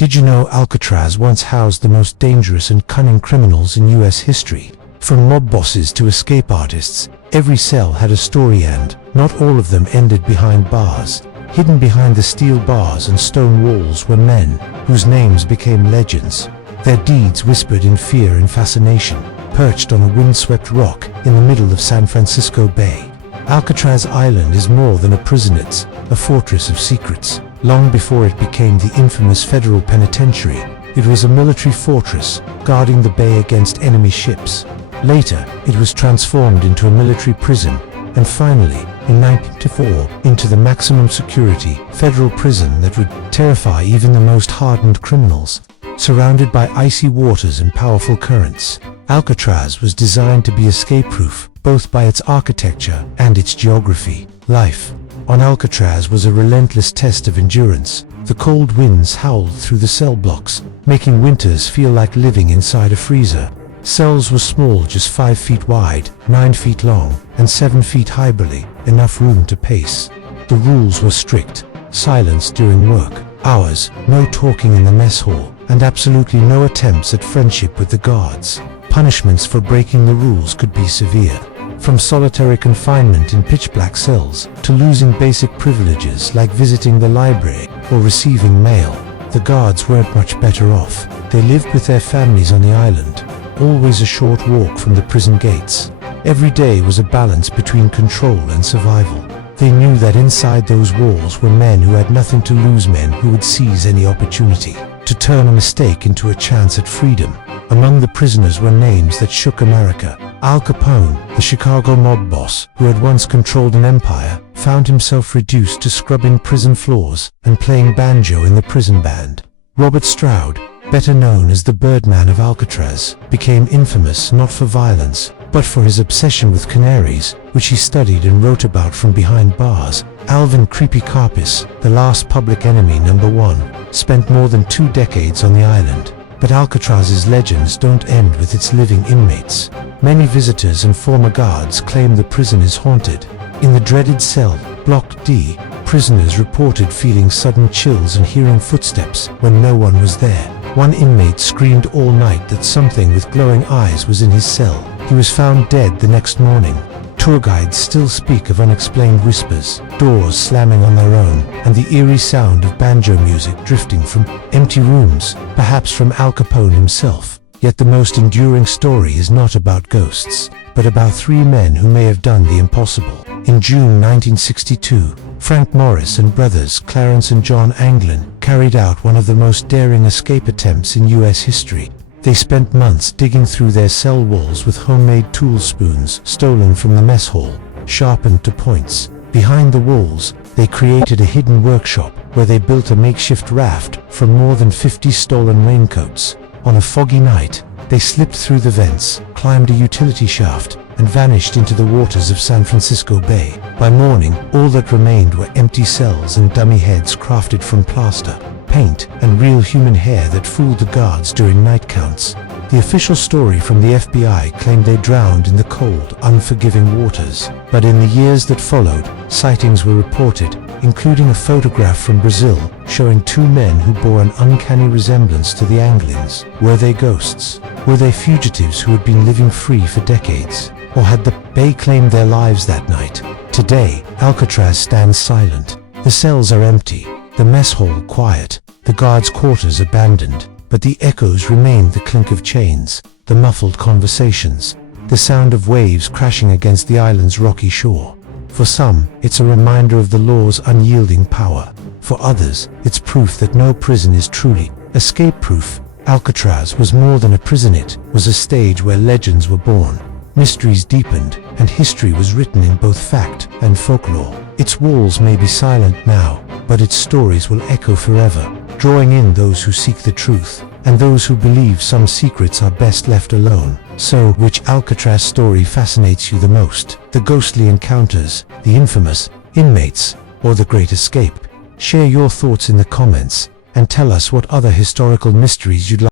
Did you know Alcatraz once housed the most dangerous and cunning criminals in US history? From mob bosses to escape artists, every cell had a story, and not all of them ended behind bars. Hidden behind the steel bars and stone walls were men whose names became legends. Their deeds whispered in fear and fascination, perched on a windswept rock in the middle of San Francisco Bay. Alcatraz Island is more than a prison, it's a fortress of secrets. Long before it became the infamous federal penitentiary, it was a military fortress guarding the bay against enemy ships. Later, it was transformed into a military prison, and finally, in 1994, into the maximum security federal prison that would terrify even the most hardened criminals. Surrounded by icy waters and powerful currents, Alcatraz was designed to be escape-proof, both by its architecture and its geography. Life on Alcatraz was a relentless test of endurance. The cold winds howled through the cell blocks, making winters feel like living inside a freezer. Cells were small, just 5 feet wide, 9 feet long, and 7 feet high, barely enough room to pace. The rules were strict: silence during work hours, no talking in the mess hall, and absolutely no attempts at friendship with the guards. Punishments for breaking the rules could be severe, from solitary confinement in pitch-black cells to losing basic privileges like visiting the library or receiving mail. The guards weren't much better off. They lived with their families on the island, always a short walk from the prison gates. Every day was a balance between control and survival. They knew that inside those walls were men who had nothing to lose, men who would seize any opportunity to turn a mistake into a chance at freedom. Among the prisoners were names that shook America. Al Capone, the Chicago mob boss who had once controlled an empire, found himself reduced to scrubbing prison floors and playing banjo in the prison band. Robert Stroud, better known as the Birdman of Alcatraz, became infamous not for violence, but for his obsession with canaries, which he studied and wrote about from behind bars. Alvin "Creepy" Karpis, the last public enemy #1, spent more than 2 decades on the island. But Alcatraz's legends don't end with its living inmates. Many visitors and former guards claim the prison is haunted. In the dreaded cell, Block D, prisoners reported feeling sudden chills and hearing footsteps when no one was there. One inmate screamed all night that something with glowing eyes was in his cell. He was found dead the next morning. Tour guides still speak of unexplained whispers, doors slamming on their own, and the eerie sound of banjo music drifting from empty rooms, perhaps from Al Capone himself. Yet the most enduring story is not about ghosts, but about 3 men who may have done the impossible. In June 1962, Frank Morris and brothers Clarence and John Anglin carried out one of the most daring escape attempts in US history. They spent months digging through their cell walls with homemade tool spoons stolen from the mess hall, sharpened to points. Behind the walls, they created a hidden workshop where they built a makeshift raft from more than 50 stolen raincoats. On a foggy night, they slipped through the vents, climbed a utility shaft, and vanished into the waters of San Francisco Bay. By morning, all that remained were empty cells and dummy heads crafted from plaster, paint, and real human hair that fooled the guards during night counts. The official story from the FBI claimed they drowned in the cold, unforgiving waters. But in the years that followed, sightings were reported, including a photograph from Brazil showing 2 men who bore an uncanny resemblance to the Anglins. Were they ghosts? Were they fugitives who had been living free for decades? Or had the Bay claimed their lives that night? Today, Alcatraz stands silent. The cells are empty, the mess hall quiet, the guards' quarters abandoned, but the echoes remain: the clink of chains, the muffled conversations, the sound of waves crashing against the island's rocky shore. For some, it's a reminder of the law's unyielding power. For others, it's proof that no prison is truly escape-proof. Alcatraz was more than a prison, it was a stage where legends were born, mysteries deepened, and history was written in both fact and folklore. Its walls may be silent now, but its stories will echo forever, drawing in those who seek the truth, and those who believe some secrets are best left alone. So, which Alcatraz story fascinates you the most? The ghostly encounters, the infamous inmates, or the great escape? Share your thoughts in the comments, and tell us what other historical mysteries you'd like